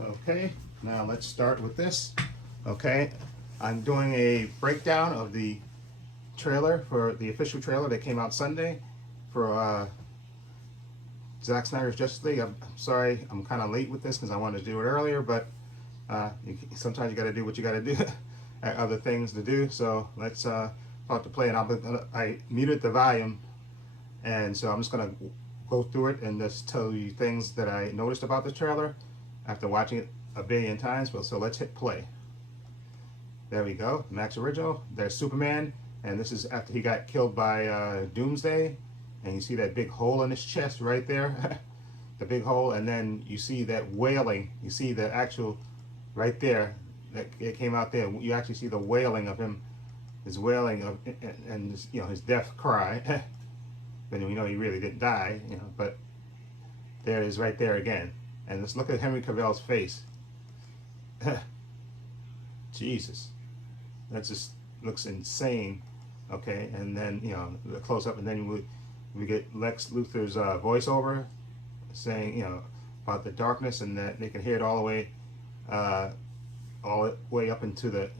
Okay, now let's start with this. Okay, I'm doing a breakdown of the trailer for the official trailer that came out Sunday for Zack Snyder's Justice League. I'm sorry, I'm kind of late with this because I wanted to do it earlier, but sometimes you got to do what you got to do. Other things to do. So let's start to play. And I muted the volume, and so I'm just gonna go through it and just tell you things that I noticed about the trailer after watching it a billion times. Well, so let's hit play. There we go, Max Original. There's Superman, and this is after he got killed by Doomsday, and you see that big hole in his chest right there, the big hole, and then you see that wailing. You see the actual right there that it came out there. You actually see the wailing of him, his wailing of, and his death cry. But we know he really didn't die, But there it is right there again. And let's look at Henry Cavill's face. Jesus, that just looks insane. Okay, and then the close up, and then we get Lex Luthor's voiceover saying about the darkness, and that they can hear it all the way up into the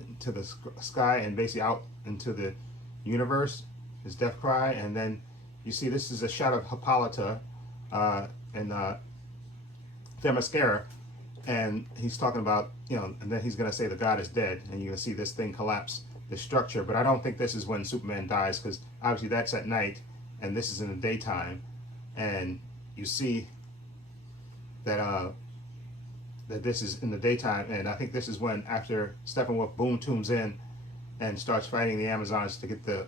sky and basically out into the universe. His death cry, and then you see this is a shot of Hippolyta and Themyscira, and he's talking about and then he's going to say the god is dead, and you're going to see this thing collapse, the structure. But I don't think this is when Superman dies, because obviously that's at night and this is in the daytime, and you see that that this is in the daytime, and I think this is when after Steppenwolf boom tunes in and starts fighting the Amazons to get the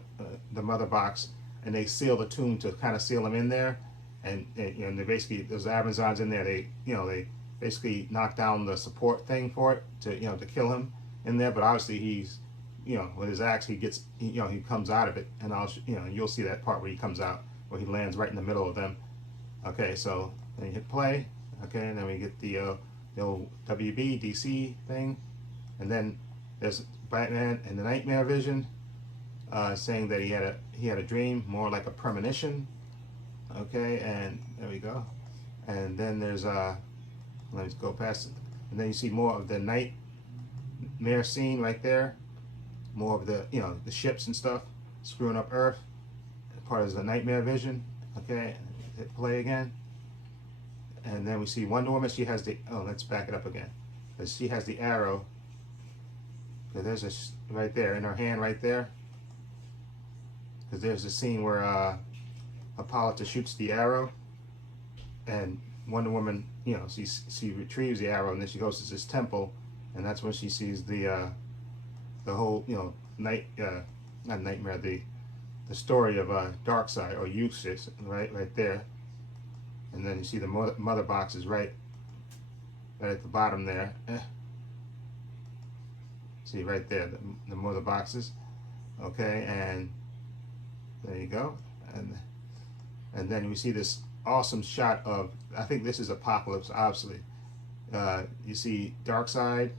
mother box, and they seal the tomb to kind of seal him in there, and they basically, those Amazons in there, they basically knock down the support thing for it to kill him in there. But obviously he's with his axe he comes out of it, and you'll see that part where he comes out, where he lands right in the middle of them. Okay, so then you hit play. Okay, and then we get the old WB DC thing, and then there's Batman and the Nightmare Vision saying that he had a dream, more like a premonition. Okay, and there we go. And then there's let's go past it. And then you see more of the nightmare scene right there, more of the the ships and stuff screwing up Earth, part of the Nightmare Vision. Okay, hit play again. And then we see Wonder Woman. She has the, let's back it up again, because she has the arrow. Okay, there's a right there in her hand right there, because there's a scene where Hippolyta shoots the arrow, and Wonder Woman, she retrieves the arrow, and then she goes to this temple, and that's when she sees the whole not nightmare, the story of Darkseid or Eustace right there. And then you see the mother box is right at the bottom there. See right there, the mother boxes. Okay, and there you go. And then we see this awesome shot of, I think this is Apocalypse, obviously. You see Darkseid,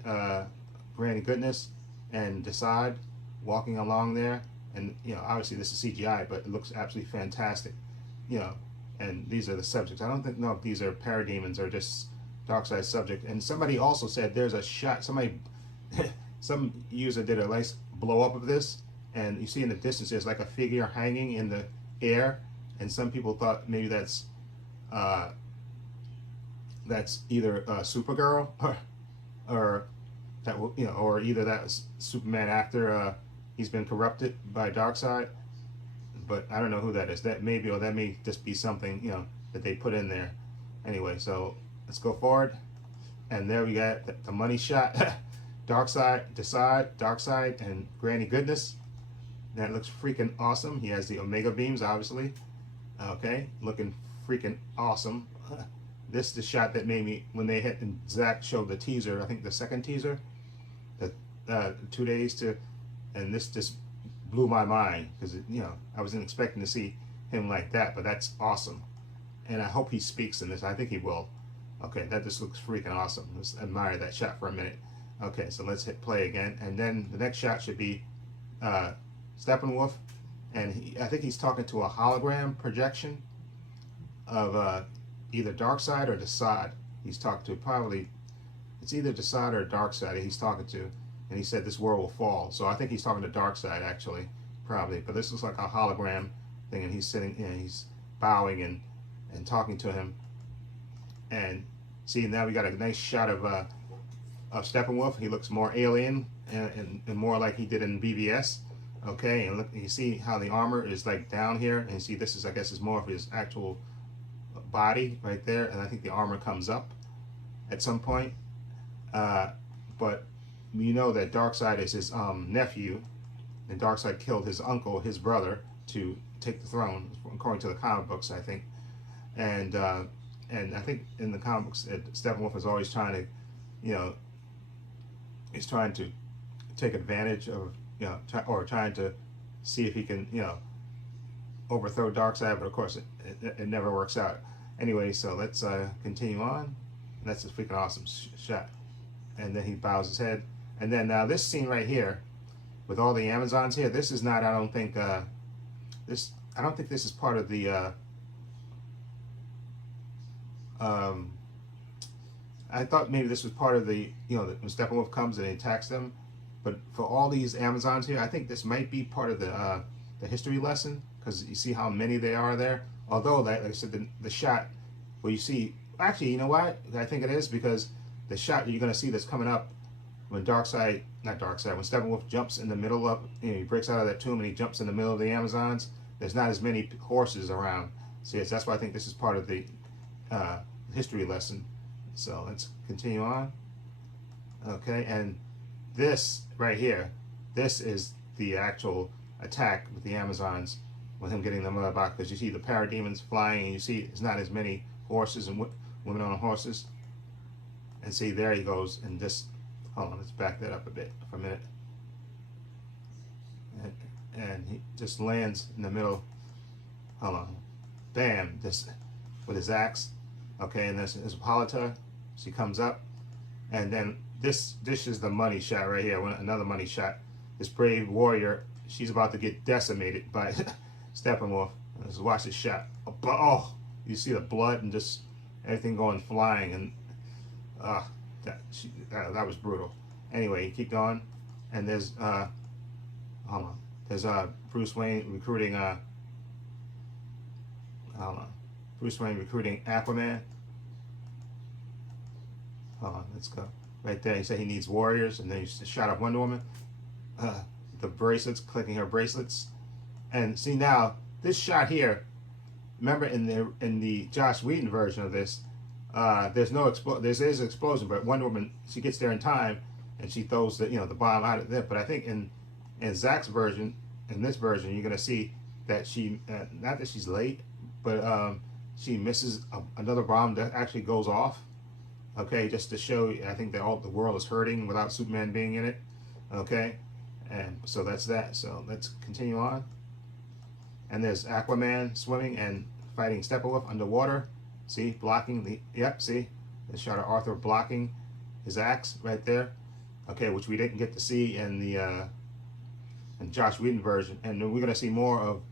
Granny Goodness, and Desaad walking along there. And obviously this is CGI, but it looks absolutely fantastic. And these are the subjects. I don't know if these are parademons or just Darkseid subject. And somebody also said there's a shot, some user did a nice blow up of this, and you see in the distance there's like a figure hanging in the air, and some people thought maybe that's either Supergirl or that or either that's Superman after he's been corrupted by Darkseid. But I don't know who that is. That may just be something that they put in there. Anyway, so let's go forward, and there we got the money shot. Darkseid, Darkseid, and Granny Goodness. That looks freaking awesome. He has the Omega beams, obviously. Okay, looking freaking awesome. This is the shot that made me, when they hit and Zach showed the teaser, I think the second teaser, the 2 days to, and this just blew my mind, because I wasn't expecting to see him like that, but that's awesome, and I hope he speaks in this. I think he will. Okay, that just looks freaking awesome. Let's admire that shot for a minute. Okay, so let's hit play again, and then the next shot should be Steppenwolf, and I think he's talking to a hologram projection of either Darkseid or Desaad. He's talking to probably it's either Desaad or Darkseid he's talking to, and he said this world will fall. So I think he's talking to Darkseid actually, probably. But this looks like a hologram thing, and he's sitting, he's bowing and talking to him. And see, now we got a nice shot of Steppenwolf. He looks more alien and more like he did in BVS. Okay, and look, you see how the armor is like down here, and you see this is, I guess, is more of his actual body right there, and I think the armor comes up at some point. But you know that Darkseid is his nephew, and Darkseid killed his uncle, his brother, to take the throne, according to the comic books, I think. And I think in the comic books, Steppenwolf is always trying to, you know, he's trying to take advantage of, you know, or trying to see if he can, you know, overthrow Darkseid, but of course it never works out. Anyway, so let's continue on. That's a freaking awesome shot. And then he bows his head. And then now this scene right here, with all the Amazons here, this is not, I don't think this is part of the I thought maybe this was part of the, you know, when Steppenwolf comes and he attacks them. But for all these Amazons here, I think this might be part of the history lesson, because you see how many they are there. Although, like I said, the shot where you see, actually, you know what? I think it is, because the shot you're going to see that's coming up when when Steppenwolf jumps in the middle of, you know, he breaks out of that tomb and he jumps in the middle of the Amazons. There's not as many horses around. So yes, that's why I think this is part of the history lesson. So let's continue on. Okay, and this right here, this is the actual attack with the Amazons, with him getting the mother box, because you see the parademons flying, and you see it's not as many horses and women on horses. And see, there he goes, and this, hold on, let's back that up a bit for a minute. And he just lands in the middle, hold on, bam, this, with his axe. Okay, and this is Hippolyta. She comes up, and then this is the money shot right here. Another money shot. This brave warrior, she's about to get decimated by Steppenwolf. Let's watch this shot. Oh, you see the blood and just everything going flying, and that was brutal. Anyway, you keep going, and there's hold on. There's Bruce Wayne recruiting Bruce Wayne recruiting Aquaman. Hold on, let's go. Right there, he said he needs warriors, and then he shot up Wonder Woman. The bracelets, clicking her bracelets. And see now, this shot here, remember in the Joss Whedon version of this, there's no there's an explosion, but Wonder Woman, she gets there in time, and she throws the bomb out of there. But I think in Zack's version, in this version, you're gonna see that she, not that she's late, but she misses another bomb that actually goes off. Okay, just to show, I think that all the world is hurting without Superman being in it. Okay, and so that's that. So let's continue on. And there's Aquaman swimming and fighting Steppenwolf underwater. See, blocking the, yep, see, the shot of Arthur blocking his axe right there. Okay, which we didn't get to see in the Joss Whedon version. And we're gonna see more of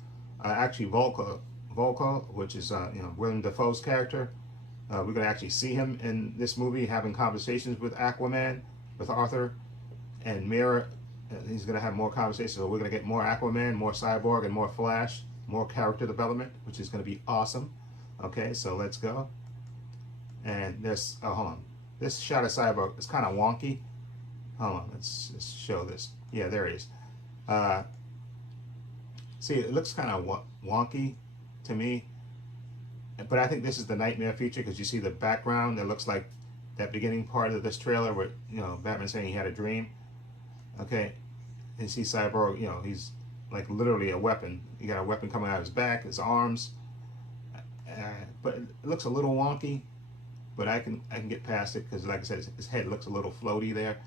actually Volko, which is Willem Dafoe's character. We're going to actually see him in this movie having conversations with Aquaman, with Arthur, and Mira. He's going to have more conversations. So we're going to get more Aquaman, more Cyborg, and more Flash, more character development, which is going to be awesome. Okay, so let's go. And this, oh, hold on. This shot of Cyborg is kind of wonky. Hold on, let's show this. Yeah, there he is. See, it looks kind of wonky to me. But I think this is the nightmare feature, because you see the background that looks like that beginning part of this trailer where, Batman saying he had a dream. Okay, and you see Cyborg, he's like literally a weapon. He got a weapon coming out of his back, his arms. But it looks a little wonky, but I can get past it, because like I said, his head looks a little floaty there.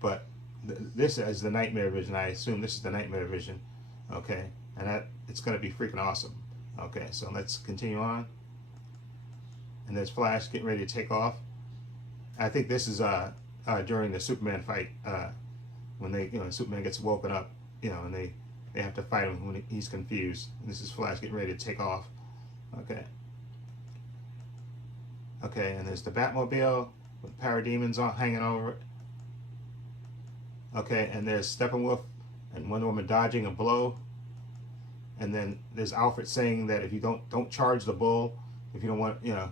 But this is the nightmare vision. I assume this is the nightmare vision. Okay, and it's going to be freaking awesome. Okay, so let's continue on. And there's Flash getting ready to take off. I think this is during the Superman fight, when Superman gets woken up, and they have to fight him when he's confused. And this is Flash getting ready to take off. Okay. Okay, and there's the Batmobile, with parademons on hanging over it. Okay, and there's Steppenwolf and Wonder Woman dodging a blow. And then there's Alfred saying that if you don't charge the bull, if you don't want, you know,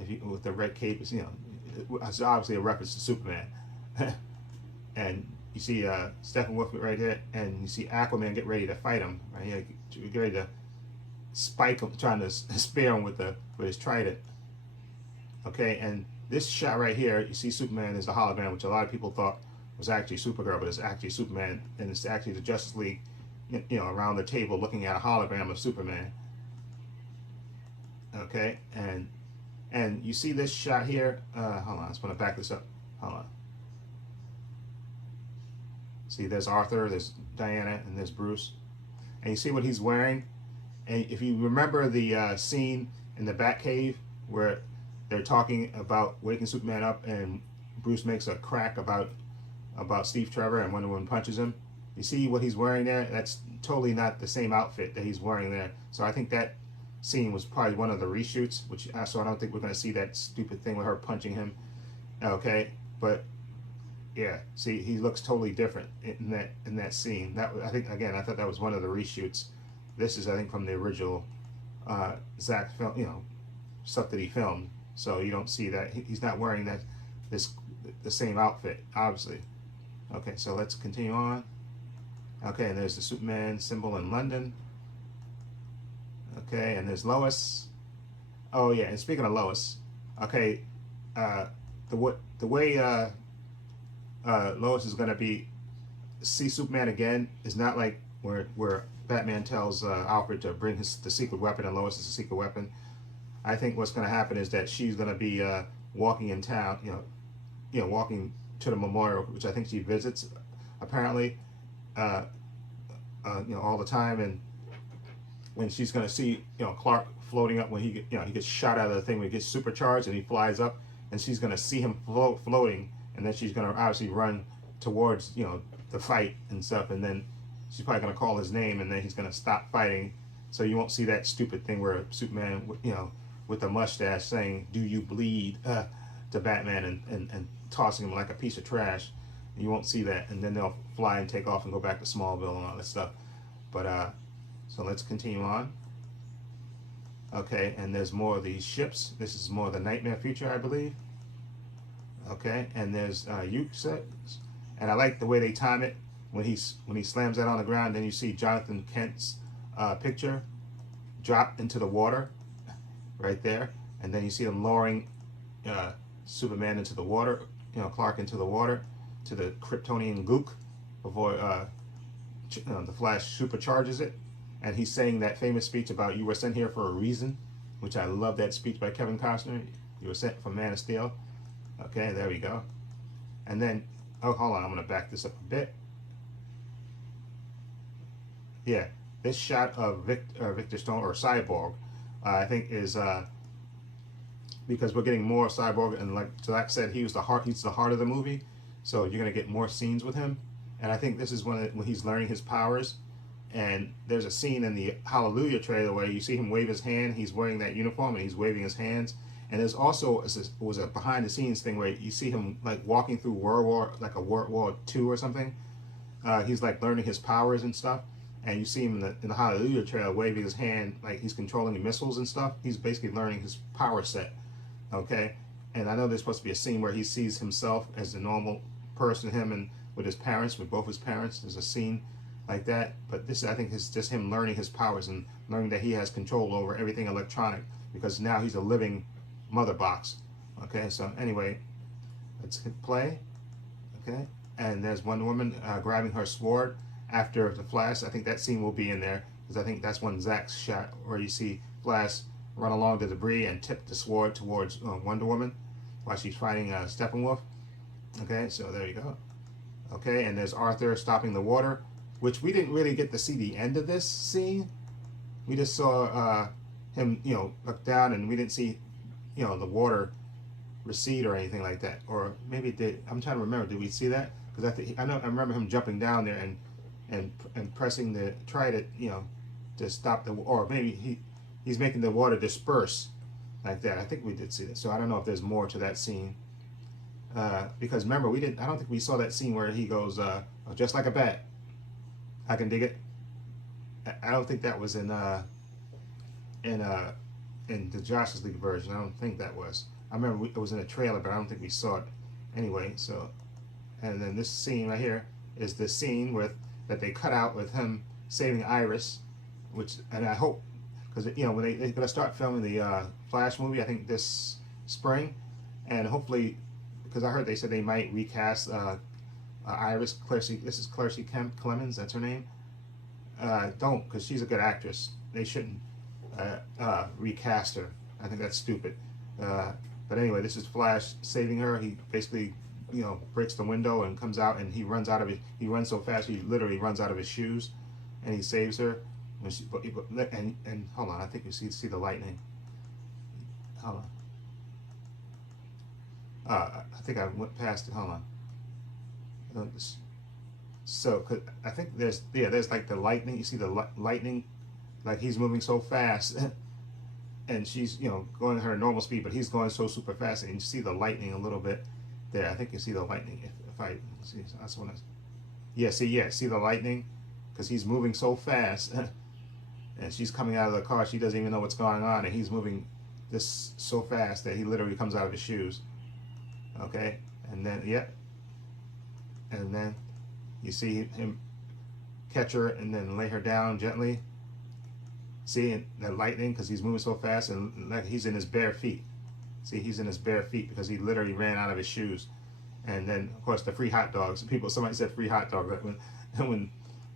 if you with the red cape, it's, you know, it's obviously a reference to Superman. And you see Steppenwolf right there, and you see Aquaman get ready to fight him. Right here, get ready to spike him, trying to spear him with his trident. Okay, and this shot right here, you see Superman is the hologram, which a lot of people thought was actually Supergirl, but it's actually Superman, and it's actually the Justice League, you know, around the table looking at a hologram of Superman. Okay, and you see this shot here. Hold on, I just want to back this up. Hold on. See, there's Arthur, there's Diana, and there's Bruce, and you see what he's wearing. And if you remember the scene in the Batcave where they're talking about waking Superman up, and Bruce makes a crack about Steve Trevor, and Wonder Woman punches him. You see what he's wearing there? That's totally not the same outfit that he's wearing there. So I think that scene was probably one of the reshoots, which so I don't think we're going to see that stupid thing with her punching him. Okay, but yeah, see, he looks totally different in that scene. That I think, again, I thought that was one of the reshoots. This is, I think, from the original Zack film, you know, stuff that he filmed. So you don't see that he's not wearing the same outfit, obviously. Okay, so let's continue on. Okay, and there's the Superman symbol in London. Okay, and there's Lois. Oh yeah, and speaking of Lois, okay, the way Lois is gonna see Superman again is not like where Batman tells Alfred to bring the secret weapon, and Lois is the secret weapon. I think what's gonna happen is that she's gonna be walking in town, walking to the memorial, which I think she visits apparently, all the time, and when she's gonna see, Clark floating up when he gets shot out of the thing, when he gets supercharged and he flies up, and she's gonna see him floating, and then she's gonna obviously run towards the fight and stuff, and then she's probably gonna call his name, and then he's gonna stop fighting, so you won't see that stupid thing where Superman, with the mustache saying, "Do you bleed?" to Batman and tossing him like a piece of trash. You won't see that, and then they'll fly and take off and go back to Smallville and all that stuff. But so let's continue on. Okay, and there's more of these ships. This is more of the Nightmare Future, I believe. Okay, and there's Yuxet, and I like the way they time it. When he slams that on the ground, then you see Jonathan Kent's picture drop into the water, right there, and then you see them lowering Superman into the water, Clark into the water, to the Kryptonian gook before the Flash supercharges it, and he's saying that famous speech about "You were sent here for a reason," which I love that speech by Kevin Costner. You were sent from Man of Steel. Okay, there we go. And then, oh, hold on, I'm gonna back this up a bit. Yeah, this shot of Victor Stone, or Cyborg, I think is because we're getting more Cyborg, and like Zack said, he's the heart of the movie, so you're gonna get more scenes with him. And I think this is when he's learning his powers. And there's a scene in the Hallelujah trailer where you see him wave his hand. He's wearing that uniform and he's waving his hands. And there's also was a behind the scenes thing where you see him like walking through World War II or something. He's like learning his powers and stuff. And you see him in the Hallelujah trailer waving his hand like he's controlling missiles and stuff. He's basically learning his power set. Okay, and I know there's supposed to be a scene where he sees himself as a normal person, him and with his parents, with both his parents. There's a scene like that, but this, I think, is just him learning his powers and learning that he has control over everything electronic, because now he's a living mother box. Okay, so anyway, let's hit play. Okay, and there's Wonder Woman grabbing her sword after the Flash. I think that scene will be in there, because I think that's when Zack's shot where you see Flash run along the debris and tip the sword towards Wonder Woman while she's fighting Steppenwolf. Okay, so there you go. Okay, and there's Arthur stopping the water, which we didn't really get to see the end of this scene. We just saw him, look down, and we didn't see, the water recede or anything like that. Or maybe it did. I'm trying to remember. Did we see that? Because I remember him jumping down there and pressing the trident, to stop the, or maybe he's making the water disperse like that. I think we did see that. So I don't know if there's more to that scene. Because remember, we didn't. I don't think we saw that scene where he goes, "Oh, just like a bat, I can dig it." I don't think that was in uh, in the Justice League version. I don't think that was. I remember it was in a trailer, but I don't think we saw it. Anyway, so and then this scene right here is the scene with that they cut out with him saving Iris, which and I hope because when they're gonna start filming the Flash movie, I think this spring, and hopefully because I heard they said they might recast Iris Clarsey. This is Clarsey Clemens. That's her name. Don't, because she's a good actress. They shouldn't recast her. I think that's stupid. But anyway, this is Flash saving her. He basically, breaks the window and comes out, and he runs out of it. He runs so fast, he literally runs out of his shoes, and he saves her. And hold on, I think you see the lightning. Hold on. I think I went past it. Hold on. So I think there's like the lightning. You see the lightning, like he's moving so fast, and she's going at her normal speed, but he's going so super fast, and you see the lightning a little bit there. I think you see the lightning. If I see, that's when see the lightning, because he's moving so fast, and she's coming out of the car. She doesn't even know what's going on, and he's moving this so fast that he literally comes out of his shoes. Okay, and then and then you see him catch her and then lay her down gently. See the lightning, because he's moving so fast, and like he's in his bare feet. See, he's in his bare feet because he literally ran out of his shoes. And then of course the free hot dogs. Somebody said free hot dog. When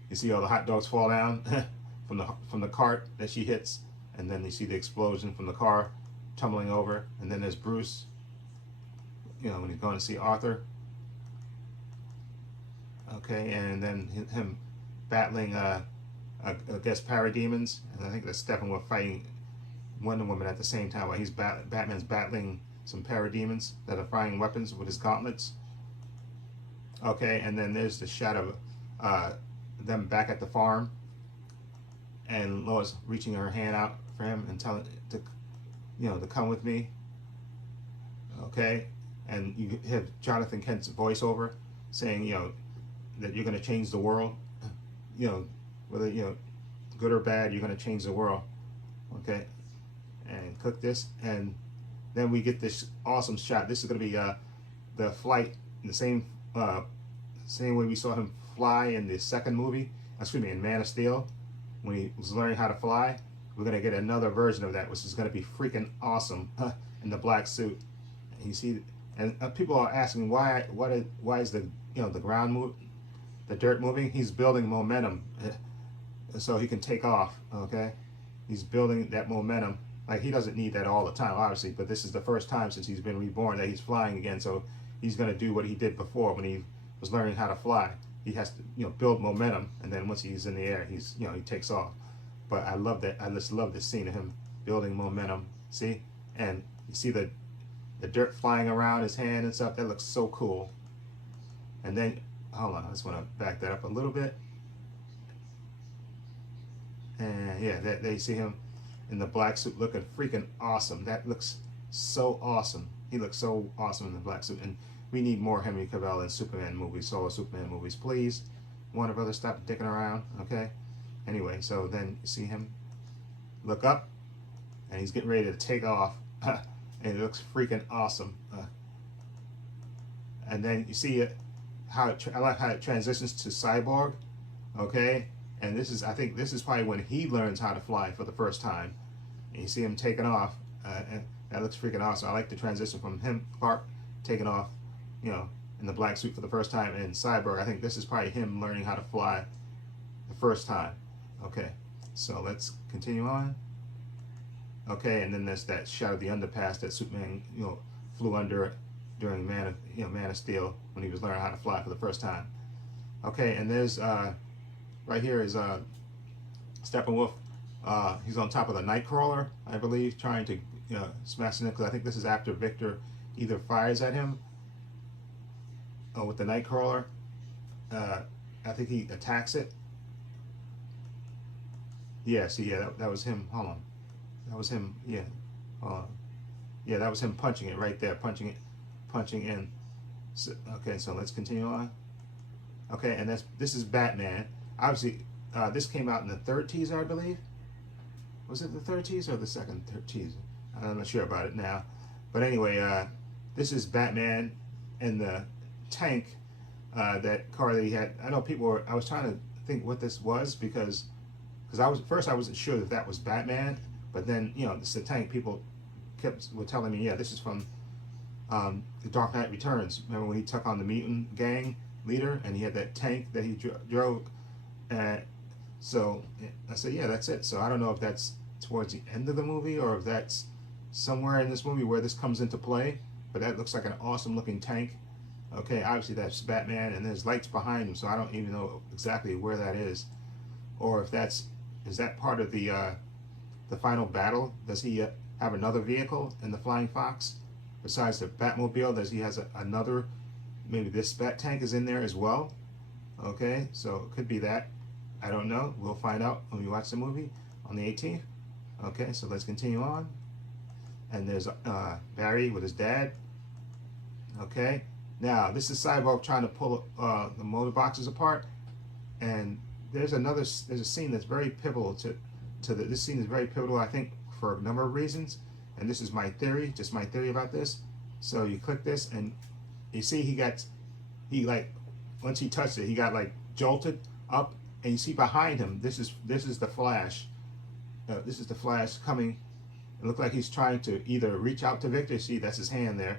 you see all the hot dogs fall down from the cart that she hits, and then you see the explosion from the car tumbling over, and then there's Bruce. When he's going to see Arthur. Okay, and then him battling, I guess, parademons, and I think that's Steppenwolf fighting Wonder Woman at the same time while he's Batman's battling some parademons that are firing weapons with his gauntlets. Okay, and then there's the shot of them back at the farm, and Lois reaching her hand out for him and telling to come with me. Okay, and you have Jonathan Kent's voiceover saying that you're going to change the world, whether good or bad, you're going to change the world. Okay, and click this, and then we get this awesome shot. This is going to be the flight, the same way we saw him fly in the second movie. In Man of Steel, when he was learning how to fly. We're going to get another version of that, which is going to be freaking awesome in the black suit. And you see, and people are asking why is the the ground move, the dirt moving? He's building momentum so he can take off. Okay, he's building that momentum. Like, he doesn't need that all the time, obviously, but this is the first time since he's been reborn that he's flying again. So he's going to do what he did before when he was learning how to fly. He has to build momentum, and then once he's in the air, he's he takes off. But I love that. I just love this scene of him building momentum. See, and you see the dirt flying around his hand and stuff. That looks so cool. And then, hold on, I just want to back that up a little bit. And yeah, they see him in the black suit looking freaking awesome. That looks so awesome. He looks so awesome in the black suit. And we need more Henry Cavill in Superman movies, solo Superman movies, please. Warner Brothers, stop dicking around, okay? Anyway, so then you see him look up, and he's getting ready to take off. And it looks freaking awesome. And then you see it, I like how it transitions to Cyborg, okay? And I think this is probably when he learns how to fly for the first time. And you see him taking off, and that looks freaking awesome. I like the transition from him, Clark, taking off, in the black suit for the first time, and Cyborg. I think this is probably him learning how to fly the first time. Okay, so let's continue on. Okay, and then there's that shot of the underpass that Superman, flew under during Man of Steel when he was learning how to fly for the first time. Okay, and there's right here is Steppenwolf. He's on top of the Nightcrawler, I believe, trying to smash it in, because I think this is after Victor either fires at him with the Nightcrawler. I think he attacks it. Yeah, see, yeah, that was him. Hold on. That was him, yeah. Yeah, that was him punching it right there, punching in. Okay, so let's continue on. Okay, and this is Batman. Obviously, this came out in the third teaser, I believe. Was it the third teaser or the second teaser? I'm not sure about it now. But anyway, this is Batman in the tank, that car that he had. I know people were. I was trying to think what this was because I wasn't sure that was Batman, but then it's the tank. People were telling me, yeah, this is from the Dark Knight Returns. Remember when he took on the mutant gang leader and he had that tank that he drove? So I said, yeah, that's it. So I don't know if that's towards the end of the movie or if that's somewhere in this movie where this comes into play. But that looks like an awesome looking tank. Okay, obviously that's Batman, and there's lights behind him, so I don't even know exactly where that is, or if is that part of the final battle? Does he have another vehicle in the Flying Fox besides the Batmobile? Does he has another? Maybe this Bat tank is in there as well. Okay, so it could be that. I don't know. We'll find out when we watch the movie on the 18th. Okay, so let's continue on. And there's Barry with his dad. Okay, now this is Cyborg trying to pull the motor boxes apart, and there's a scene that's very pivotal this scene is very pivotal, I think, for a number of reasons, and this is my theory, just my theory about this. So you click this, and you see he once he touched it, he got like jolted up, and you see behind him, this is the Flash. This is the Flash coming. It looks like he's trying to either reach out to Victor. See, that's his hand there.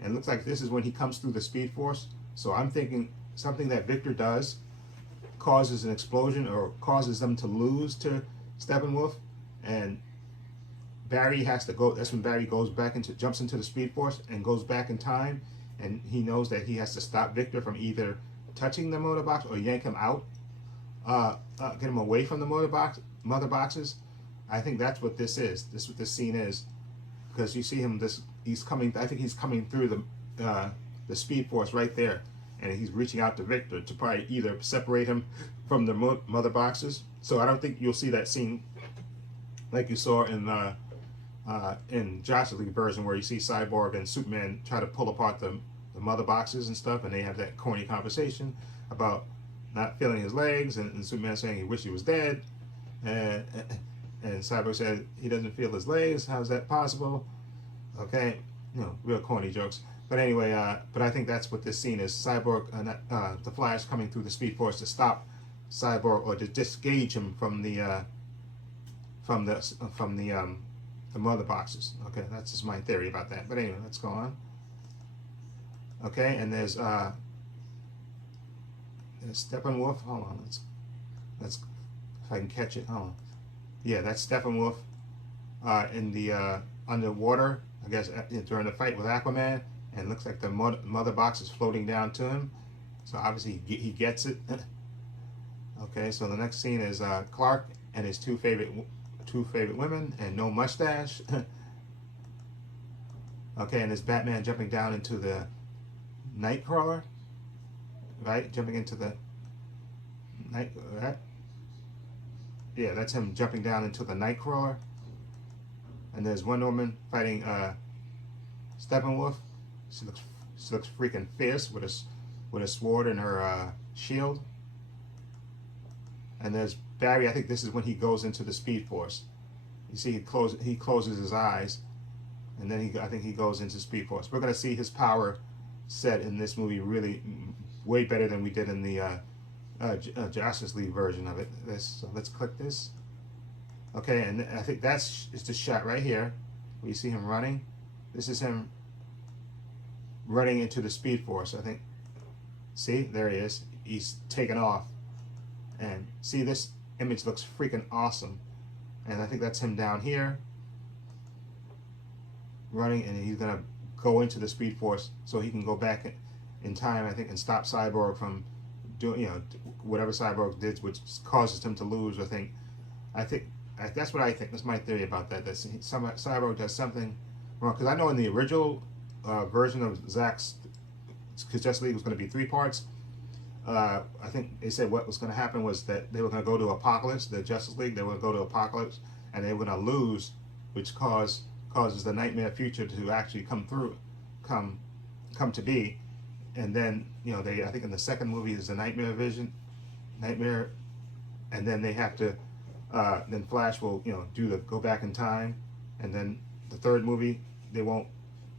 And it looks like this is when he comes through the Speed Force. So I'm thinking something that Victor does causes an explosion or causes them to lose to Steppenwolf. And Barry has to go. That's when Barry jumps into the Speed Force and goes back in time. And he knows that he has to stop Victor from either touching the motor box or yank him out, get him away from the mother boxes. I think that's what this is. This is what this scene is, because you see him. He's coming. I think he's coming through the Speed Force right there, and he's reaching out to Victor to probably either separate him from the mother boxes. So I don't think you'll see that scene like you saw in Justice League version, where you see Cyborg and Superman try to pull apart the mother boxes and stuff, and they have that corny conversation about not feeling his legs, and Superman saying he wished he was dead, and Cyborg said he doesn't feel his legs. How's that possible? Okay, real corny jokes. But anyway, but I think that's what this scene is. Cyborg, the Flash coming through the Speed Force to stop Cyborg or to disengage him from the mother boxes. Okay, that's just my theory about that. But anyway, let's go on. Okay, and there's Steppenwolf. Hold on, let's if I can catch it. Oh, yeah, that's Steppenwolf in the underwater, I guess, during the fight with Aquaman, and it looks like the mother box is floating down to him. So obviously he gets it. Okay, so the next scene is Clark and his two favorite women, and no mustache. Okay, and there's Batman jumping down into the Nightcrawler, right? Jumping into the night. Right? Yeah, that's him jumping down into the Nightcrawler. And there's Wonder Woman fighting Steppenwolf. She looks freaking fierce with a sword and her shield. And there's Barry. I think this is when he goes into the Speed Force. You see, he closes his eyes, and then I think he goes into Speed Force. We're gonna see his power set in this movie really way better than we did in the Justice League version of it. So let's click this. Okay, and I think it's the shot right here where you see him running. This is him running into the Speed Force, I think. See, there he is. He's taken off. And see, this image looks freaking awesome. And I think that's him down here running, and he's gonna go into the Speed Force so he can go back in time, I think, and stop Cyborg from doing, whatever Cyborg did, which causes him to lose. I think that's what I think. That's my theory about that. That Cyborg does something wrong, because I know in the original version of Zack's, because Justice League was going to be 3 parts. I think they said what was going to happen was that they were going to go to Apocalypse, the Justice League. They were going to go to Apocalypse, and they were going to lose, which causes the nightmare future to actually come to be, and then I think in the second movie is the nightmare, and then they have to then Flash will do the go back in time, and then the third movie they won't,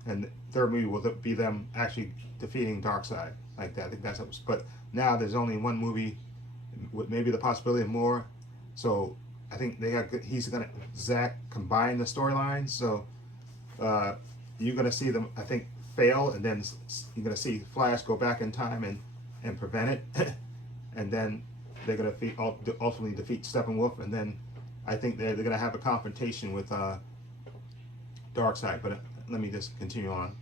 and the third movie will be them actually defeating Darkseid like that. I think that's what. But now there's only one movie with maybe the possibility of more, so I think he's gonna Zack combine the storylines. So you're gonna see them, I think, fail, and then you're gonna see Flash go back in time and prevent it, and then they're gonna ultimately defeat Steppenwolf, and then I think they're gonna have a confrontation with Darkseid. But let me just continue on.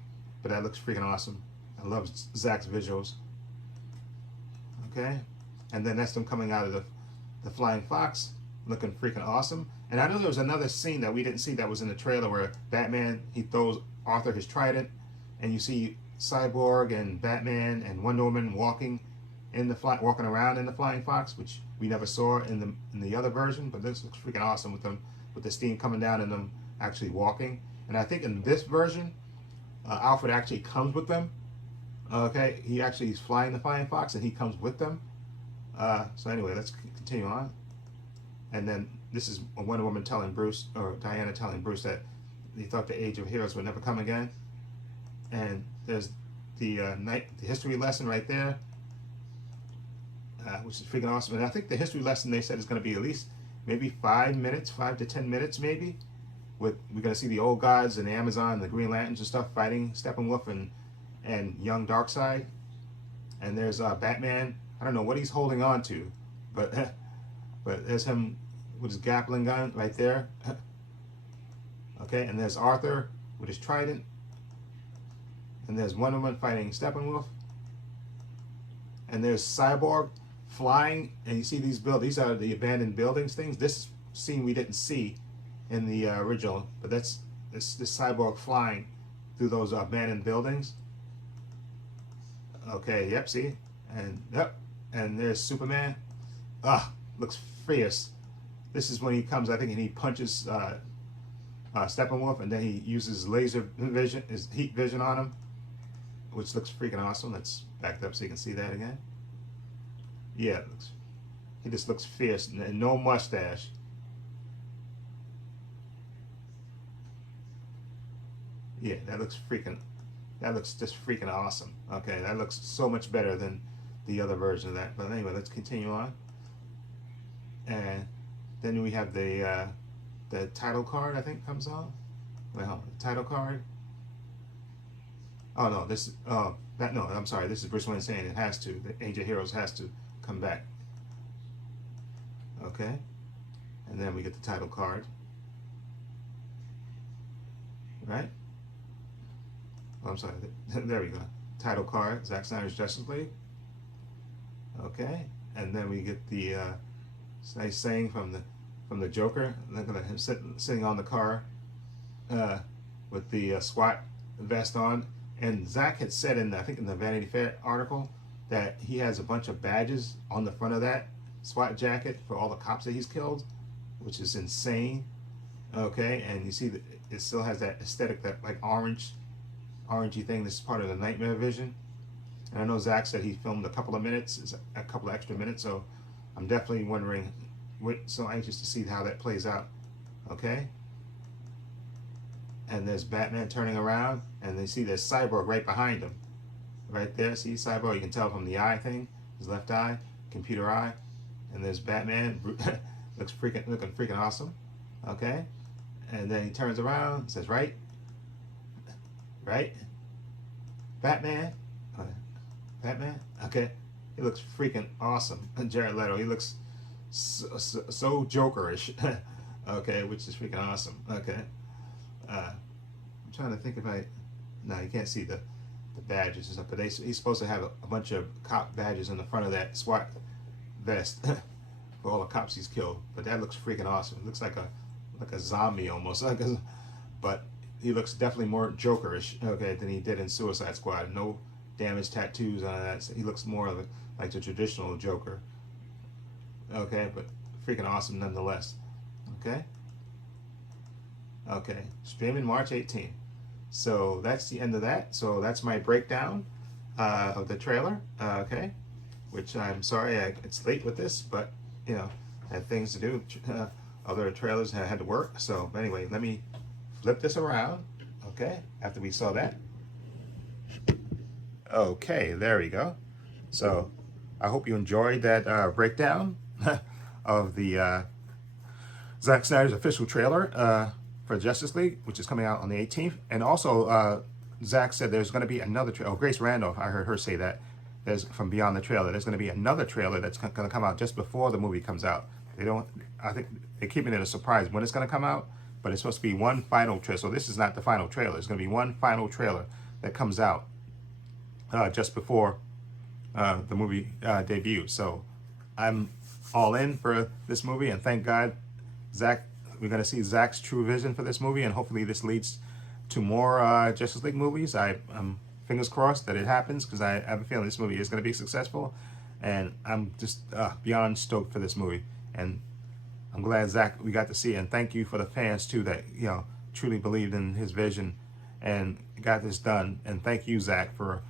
But that looks freaking awesome. I love Zack's visuals. Okay, and then that's them coming out of the Flying Fox, looking freaking awesome. And I know there was another scene that we didn't see that was in the trailer where Batman, he throws Arthur his trident, and you see Cyborg and Batman and Wonder Woman walking around in the Flying Fox, which we never saw in the other version. But this looks freaking awesome with the steam coming down and them actually walking. And I think in this version, Alfred actually comes with them. Okay, he actually is flying the Flying Fox and he comes with them. So anyway, let's continue on. And then this is Wonder Woman telling Bruce, or Diana telling Bruce, that he thought the Age of Heroes would never come again. And there's the history lesson right there, which is freaking awesome. And I think the history lesson they said is going to be at least maybe 5 to 10 minutes maybe. We're going to see the old gods and the Amazon, the Green Lanterns and stuff fighting Steppenwolf and young Darkseid. And there's Batman. I don't know what he's holding on to, but there's him with his grappling gun right there. Okay, and there's Arthur with his trident. And there's Wonder Woman fighting Steppenwolf. And there's Cyborg flying, and you see these these are the abandoned buildings things. This scene we didn't see in the original, but that's this Cyborg flying through those abandoned buildings. Okay, yep, see? And yep, and there's Superman. Looks fierce. This is when he comes, I think, and he punches Steppenwolf, and then he uses laser vision, his heat vision on him, which looks freaking awesome. Let's back up so you can see that again. Yeah, he just looks fierce, and no mustache. Yeah, that looks just freaking awesome. Okay, that looks so much better than the other version of that. But anyway, let's continue on. And then we have the title card, I think, comes on. Well, title card. Oh no, I'm sorry. This is Bruce Wayne saying it has to. The Age of Heroes has to come back. Okay, and then we get the title card. Right? Oh, I'm sorry. There we go. Title card. Zack Snyder's Justice League. Okay, and then we get the nice saying from the Joker. Look at him sitting on the car with the SWAT vest on. And Zack had said I think in the Vanity Fair article that he has a bunch of badges on the front of that SWAT jacket for all the cops that he's killed, which is insane. Okay, and you see that it still has that aesthetic, that like orangey thing. This is part of the nightmare vision. And I know Zack said he filmed a couple of extra minutes, so I'm definitely wondering, so anxious to see how that plays out. Okay, and there's Batman turning around, and they see there's Cyborg right behind him, right there. See Cyborg? You can tell from the eye thing, his left eye, computer eye. And there's Batman, looking freaking awesome. Okay, and then he turns around, says, "Right, Batman, Batman." Okay, he looks freaking awesome. Jared Leto, he looks so Jokerish. Okay, which is freaking awesome. Okay, I'm trying to think if no, you can't see the badges and stuff, but he's supposed to have a bunch of cop badges in the front of that SWAT vest for all the cops he's killed. But that looks freaking awesome. It looks like a zombie almost. But he looks definitely more Jokerish, okay, than he did in Suicide Squad. No damaged tattoos on that. So he looks more like the traditional Joker. Okay, but freaking awesome nonetheless. Okay. Okay, streaming March 18th. So that's the end of that. So that's my breakdown of the trailer. Okay, which I'm sorry it's late with this, but you know, I had things to do. Other trailers had to work. So anyway, let me flip this around. Okay, after we saw that. Okay, there we go. So I hope you enjoyed that breakdown of the Zack Snyder's official trailer for Justice League, which is coming out on the 18th. And also, Zack said there's going to be another trailer. Oh, Grace Randolph, I heard her say that. There's from beyond the trailer. There's going to be another trailer that's going to come out just before the movie comes out. They don't. I think they're keeping it a surprise when it's going to come out. But it's supposed to be one final trailer. So this is not the final trailer. It's going to be one final trailer that comes out just before the movie debuts. So I'm all in for this movie, and thank God, Zack. We're going to see Zack's true vision for this movie, and hopefully this leads to more Justice League movies. I'm fingers crossed that it happens, because I have a feeling this movie is going to be successful, and I'm just beyond stoked for this movie. And I'm glad, Zack, we got to see it. And thank you for the fans too that truly believed in his vision and got this done. And thank you, Zack, for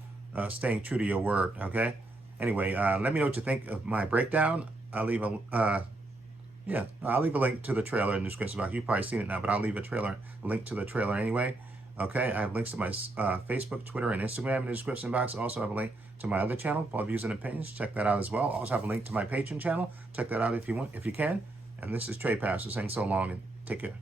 staying true to your word. Okay. Anyway, let me know what you think of my breakdown. I'll leave a I'll leave a link to the trailer in the description box. You've probably seen it now, but I'll leave a link to the trailer anyway. Okay, I have links to my Facebook, Twitter, and Instagram in the description box. Also have a link to my other channel, Paul Views and Opinions. Check that out as well. Also have a link to my Patreon channel. Check that out if you can. And this is Trey Pastor saying so long and take care.